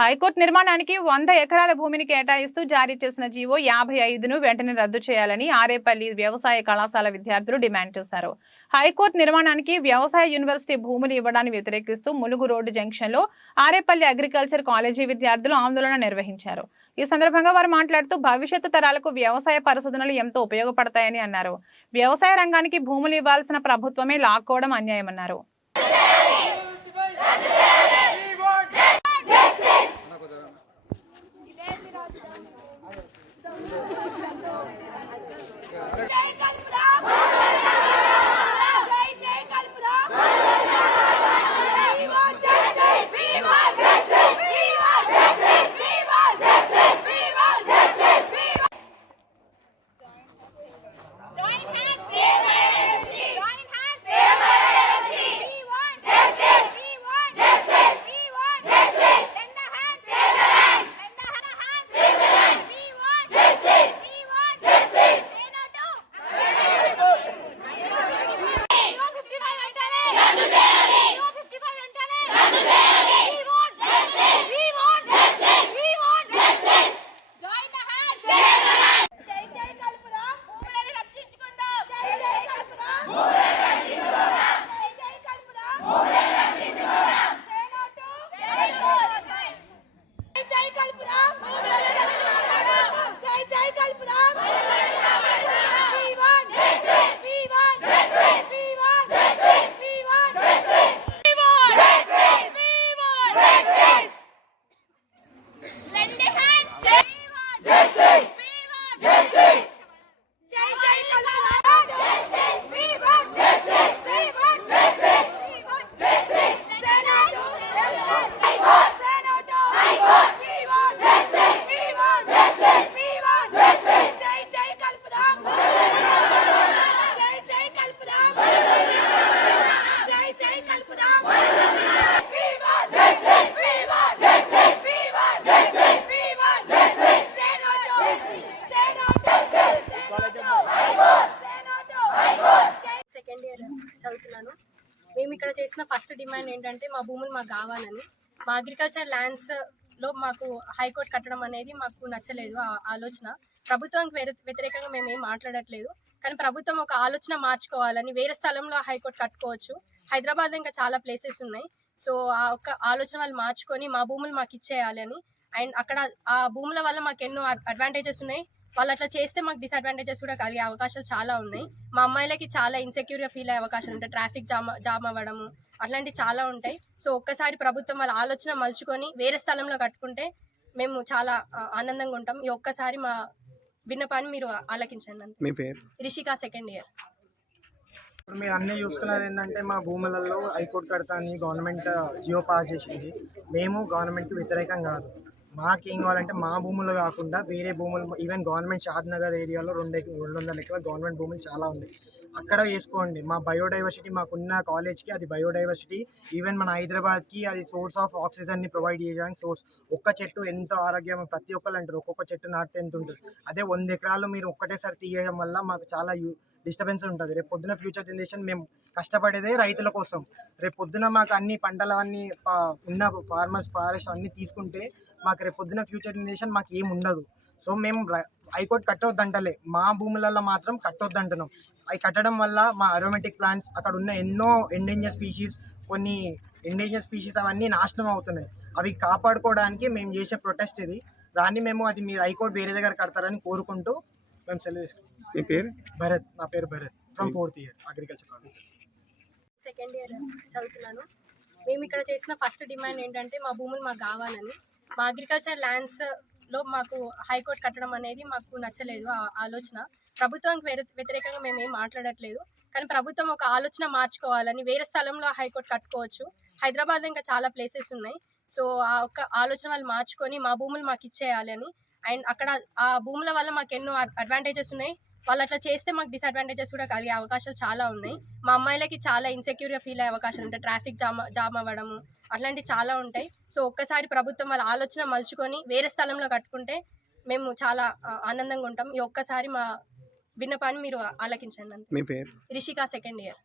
high court నిర్మాణానికి వంద ఎకరాల భూమిని కేటాయిస్తూ జారీ చేసిన జీవో యాభై ఐదును వెంటనే రద్దు చేయాలని ఆరేపల్లి వ్యవసాయ కళాశాల విద్యార్థులు డిమాండ్ చేశారు హైకోర్టు నిర్మాణానికి వ్యవసాయ యూనివర్సిటీ భూములు ఇవ్వడాన్ని వ్యతిరేకిస్తూ ములుగు రోడ్డు జంక్షన్లో ఆరేపల్లి అగ్రికల్చర్ కాలేజీ విద్యార్థులు ఆందోళన నిర్వహించారు ఈ సందర్భంగా వారు మాట్లాడుతూ భవిష్యత్తు తరాలకు వ్యవసాయ పరిశోధనలు ఎంతో ఉపయోగపడతాయని అన్నారు వ్యవసాయ రంగానికి భూములు ఇవ్వాల్సిన ప్రభుత్వమే లాక్కోవడం అన్యాయమన్నారు చేసిన ఫస్ట్ డిమాండ్ ఏంటంటే మా భూములు మాకు కావాలని మా అగ్రికల్చర్ ల్యాండ్స్ లో మాకు హైకోర్టు కట్టడం అనేది మాకు నచ్చలేదు ఆ ఆలోచన ప్రభుత్వానికి వ్యతిరేకంగా మేము ఏం మాట్లాడట్లేదు కానీ ప్రభుత్వం ఒక ఆలోచన మార్చుకోవాలని వేరే స్థలంలో హైకోర్టు కట్టుకోవచ్చు హైదరాబాద్లో ఇంకా చాలా ప్లేసెస్ ఉన్నాయి సో ఆ ఒక్క ఆలోచన వాళ్ళు మార్చుకొని మా భూములు మాకు ఇచ్చేయాలని అండ్ అక్కడ ఆ భూముల వల్ల మాకు ఎన్నో అడ్వాంటేజెస్ ఉన్నాయి వాళ్ళు అట్లా చేస్తే మాకు డిసడ్వాంటేజెస్ కూడా కలిగే అవకాశాలు చాలా ఉన్నాయి మా అమ్మాయిలకి చాలా ఇన్సెక్యూర్గా ఫీల్ అయ్యే అవకాశాలు ఉంటాయి ట్రాఫిక్ జామ్ జామ్ అవ్వడము అట్లాంటివి చాలా ఉంటాయి సో ఒక్కసారి ప్రభుత్వం వాళ్ళ ఆలోచన మలుచుకొని వేరే స్థలంలో కట్టుకుంటే మేము చాలా ఆనందంగా ఉంటాం ఈ ఒక్కసారి మా విన్నపాన్ని మీరు ఆలోకించండి మీ పేరు రిషిక సెకండ్ ఇయర్ ఇప్పుడు మీరు అన్నీ చూస్తున్నారు ఏంటంటే మా భూములలో హైకోర్టు కడతా అని గవర్నమెంట్ జియో పాస్ చేసింది మేము గవర్నమెంట్కి వ్యతిరేకం కాదు మాకేం కావాలంటే మా భూములు కాకుండా వేరే భూములు ఈవెన్ గవర్నమెంట్ షాద్నగర్ ఏరియాలో రెండు రెండు వందల ఎక్కువ గవర్నమెంట్ భూములు చాలా ఉంది అక్కడ వేసుకోండి మా బయోడైవర్సిటీ మాకున్న కాలేజ్కి అది బయోడైవర్సిటీ ఈవెన్ మన హైదరాబాద్కి అది సోర్స్ ఆఫ్ ఆక్సిజన్ని ప్రొవైడ్ చేయడానికి సోర్స్ ఒక్క చెట్టు ఎంతో ఆరోగ్యం ప్రతి ఒక్కరు అంటారు ఒక్కొక్క చెట్టు నాటితే ఎంత ఉంటుంది అదే వంద ఎకరాలు మీరు ఒక్కటేసారి తీయడం వల్ల మాకు చాలా యూ డిస్టర్బెన్స్ ఉంటుంది రేపు పొద్దున ఫ్యూచర్ జనరేషన్ మేము కష్టపడేదే రైతుల కోసం రేపు పొద్దున మాకు అన్ని పంటలు అన్నీ ఉన్న ఫార్మర్స్ ఫారెస్ట్ అన్నీ తీసుకుంటే మాకు రేపు పొద్దున ఫ్యూచర్ జనరేషన్ మాకు ఏమి ఉండదు సో మేము హైకోర్టు అంటలే మా భూములలో మాత్రం అంటున్నాం అవి కట్టడం వల్ల మా అరోమెటిక్ ప్లాంట్స్ అక్కడ ఉన్న ఎన్నో ఎండేంజర్ స్పీషీస్ కొన్ని ఎండేంజర్ స్పీషీస్ అవన్నీ నాశనం అవుతున్నాయి అవి కాపాడుకోవడానికి మేము చేసే ప్రొటెస్ట్ ఇది దాన్ని మేము అది మీరు హైకోర్టు వేరే దగ్గర కడతారని కోరుకుంటూ మేము సెలవు పేరు భరత్ నా పేరు Bharat from fourth year agriculture college second year చదువుతున్నాను మేము ఇక్కడ చేసిన ఫస్ట్ డిమాండ్ ఏంటంటే మా భూములు మాకు కావాలని మా అగ్రికల్చర్ ల్యాండ్స్ లో మాకు హైకోర్టు కట్టడం అనేది మాకు నచ్చలేదు ఆ ఆలోచన ప్రభుత్వానికి వ్యతిరేకంగా మేము ఏం మాట్లాడట్లేదు కానీ ప్రభుత్వం ఒక ఆలోచన మార్చుకోవాలని వేరే స్థలంలో హైకోర్టు కట్టుకోవచ్చు హైదరాబాద్లో ఇంకా చాలా ప్లేసెస్ ఉన్నాయి సో ఆ ఒక్క ఆలోచన వాళ్ళు మార్చుకొని మా భూములు మాకు ఇచ్చేయాలని అండ్ అక్కడ ఆ భూముల వల్ల మాకు ఎన్నో అడ్వాంటేజెస్ ఉన్నాయి వాళ్ళు అట్లా చేస్తే మాకు డిసడ్వాంటేజెస్ కూడా కలిగే అవకాశాలు చాలా ఉన్నాయి మా అమ్మాయిలకి చాలా ఇన్సెక్యూర్గా ఫీల్ అయ్యే అవకాశాలు ఉంటాయి ట్రాఫిక్ జామ్ జామ్ అవ్వడము అట్లాంటివి చాలా ఉంటాయి సో ఒక్కసారి ప్రభుత్వం వాళ్ళ ఆలోచన మలుచుకొని వేరే స్థలంలో కట్టుకుంటే మేము చాలా ఆనందంగా ఉంటాం ఈ ఒక్కసారి మా విన్నపాన్ని మీరు ఆలకించండి మీ పేరు రిషికా సెకండ్ ఇయర్